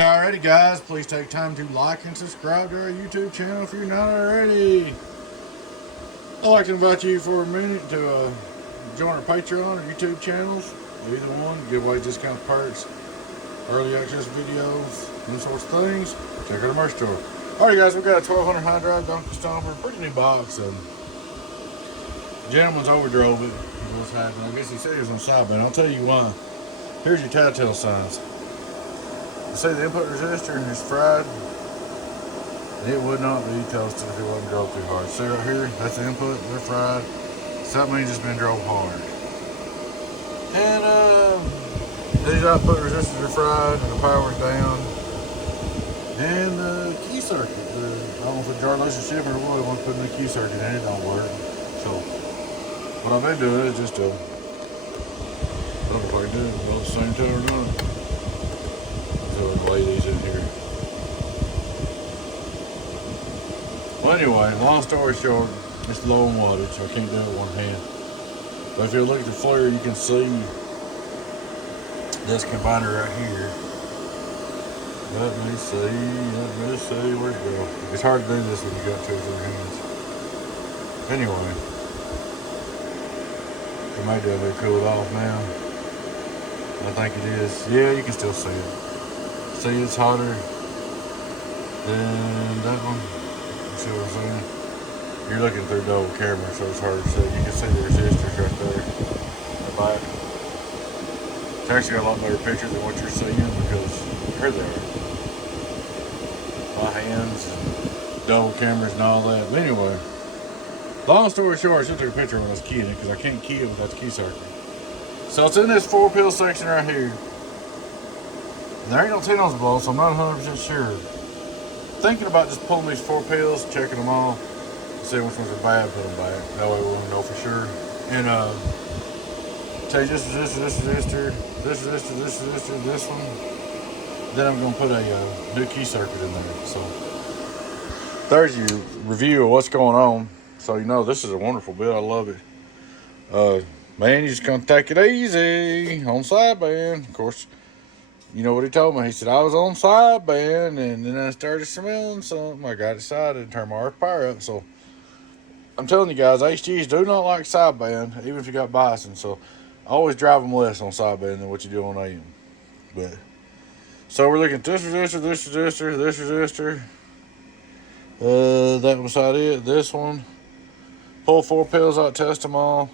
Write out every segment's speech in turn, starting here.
Alrighty guys, please take time to like and subscribe to our YouTube channel if you're not already. I'd like to invite you for a minute to join our Patreon or YouTube channels. Either one, giveaway discount perks, early access videos, them sorts of things. Check out our merch store. Alright guys, we've got a 1200 high drive donkey Stomper, pretty new box. Gentleman's overdrove it. What's happening? I guess he said he was on sideband. I'll tell you why. Here's your telltale signs. You see the input resistor is fried. It would not be toasted if it wasn't drove too hard. See right here, that's the input, they're fried. So that means it's been drove hard. And these output resistors are fried and the power's down. And the key circuit, I don't know if it's jar loose or shipper or what, I want to put in the key circuit and it don't work. So what I've been doing is just I don't know if I can do it all at the same time or not. So I'll lay these in here. Well anyway, long story short, it's low in wattage, so I can't do it with one hand. But if you look at the flare, you can see this combiner right here. Let me see, where'd it go? It's hard to do this when you got two or three hands. Anyway, I might do it, cool it off now. I think it is. Yeah, you can still see it. See, it's hotter than that one. You see what I'm saying? You're looking through double camera, so it's hard to see. You can see the resistors right there in the back. It's actually got a lot better picture than what you're seeing because here they are. My hands, and double cameras and all that. But anyway, long story short, I just took a picture when I was keying it because I can't key it without the key circuit. So it's in this 4-pill section right here. And there ain't no 10 ounce blow, so I'm not 100% sure. Thinking about just pulling these 4 pills, checking them all, see which ones are bad, put them back. That way we'll know for sure. And take this resistor, this one. Then I'm gonna put a new key circuit in there. So there's your review of what's going on. So you know this is a wonderful build. I love it. Man, you just gonna take it easy on sideband. Of course, you know what he told me. He said I was on sideband, and then I started smelling something. I got excited to turn my RF power up. So I'm telling you guys, HGs do not like sideband, even if you got biasing. So always drive them less on sideband than what you do on AM. But so we're looking at this resistor, this resistor, this resistor. That was about it. This one. Pull 4 pills out, test them all.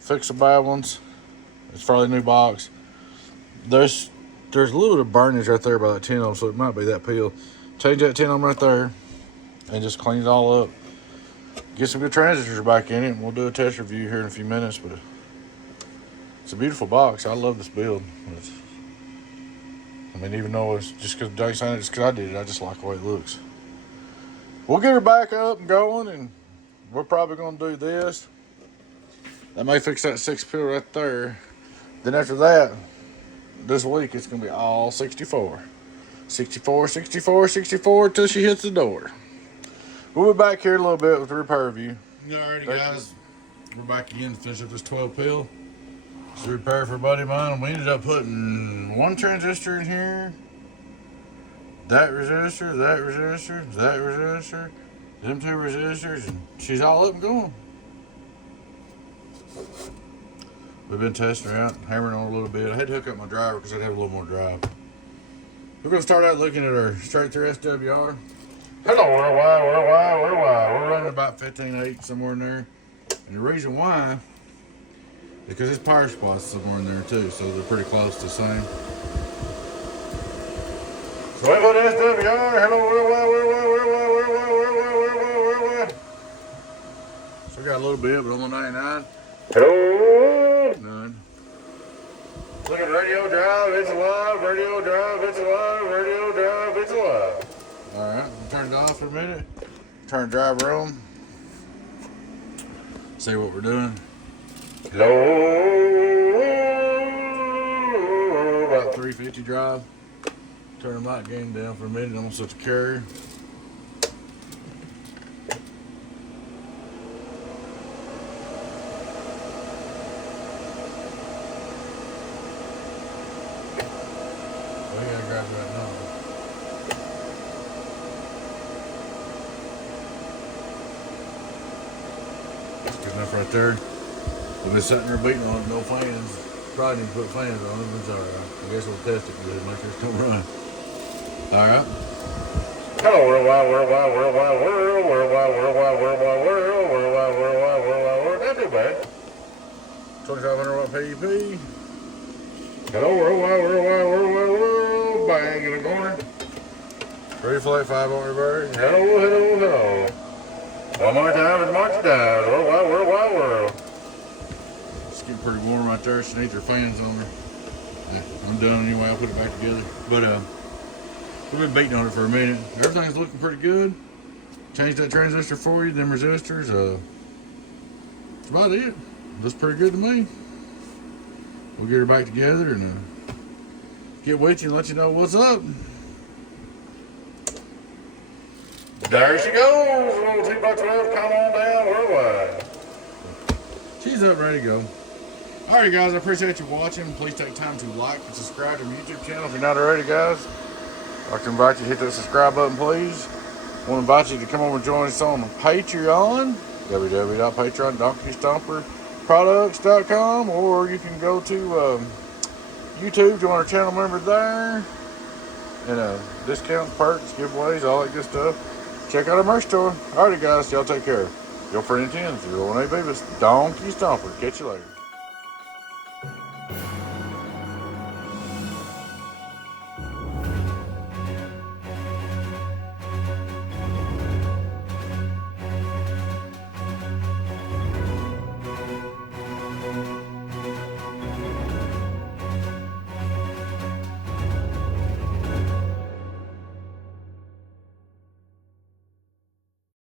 Fix the bad ones. It's probably a new box. There's a little bit of burnage right there by that 10 ohm, so it might be that pill. Change that 10 ohm right there and just clean it all up. Get some good transistors back in it, and we'll do a test review here in a few minutes. But it's a beautiful box. I love this build. I mean, even though it's just because Doug signed it, just because I did it, I just like the way it looks. We'll get her back up and going, and we're probably going to do this. That may fix that 6 pill right there. Then after that, this week it's going to be all 64. 64, 64, 64 until she hits the door. We'll be back here a little bit with the repair review. Alrighty guys, we're back again to finish up this 12 pill. It's a repair for a buddy of mine. We ended up putting one transistor in here. That resistor, that resistor, that resistor, them 2 resistors, and she's all up and going. We've been testing her out, hammering on a little bit. I had to hook up my driver because I'd have a little more drive. We're going to start out looking at our straight through SWR. Hello, worldwide. We're running about 15.8 somewhere in there. And the reason why is because this power supply is somewhere in there too, so they're pretty close to the same. So we put SWR, hello, worldwide. So we got a little bit, but on the 99. Hello. None. Look at radio drive, it's alive, radio drive, it's alive, radio drive, it's alive. Alright, turn it off for a minute. Turn the driver on. See what we're doing. Hello. About 350 drive. Turn the light gain down for a minute. I'm gonna switch to carrier. We gotta grab that number. Enough right there. We've been sitting there beating on it, no fans. Probably need to put fans on it, but it's alright. I guess we'll test it good, make sure it's gonna run. Alright. Hello, worldwide, worldwide, worldwide, world, worldwide, worldwide, worldwide, world, worldwide, worldwide, worldwide, world. Not too bad. 2500 watt PEP. Hello, worldwide, worldwide, worldwide, world. Bang in the corner. Ready flat 5 on reverse. Hello, hello, hello. One more time and march down. Worldwide, worldwide, world. It's getting pretty warm right there. She needs her fans on her. I'm done anyway. I'll put it back together. But we've been beating on it for a minute. Everything's looking pretty good. Changed that transistor for you, them resistors. That's about it. Looks pretty good to me. We'll get her back together and get with you and let you know what's up. There she goes. Little T-Buck 12, come on down worldwide. She's up ready to go. Alright guys, I appreciate you watching. Please take time to like and subscribe to my YouTube channel if you're not already, guys. I'd like to invite you to hit that subscribe button, please. I want to invite you to come over and join us on Patreon, www.patreon.stomperproducts.com, or you can go to YouTube, join our channel member there, and discounts, perks, giveaways, all that good stuff. Check out our merch store. Alrighty guys, y'all take care. Your friend and 10, 01A Beavis, Donkey Stomper. Catch you later.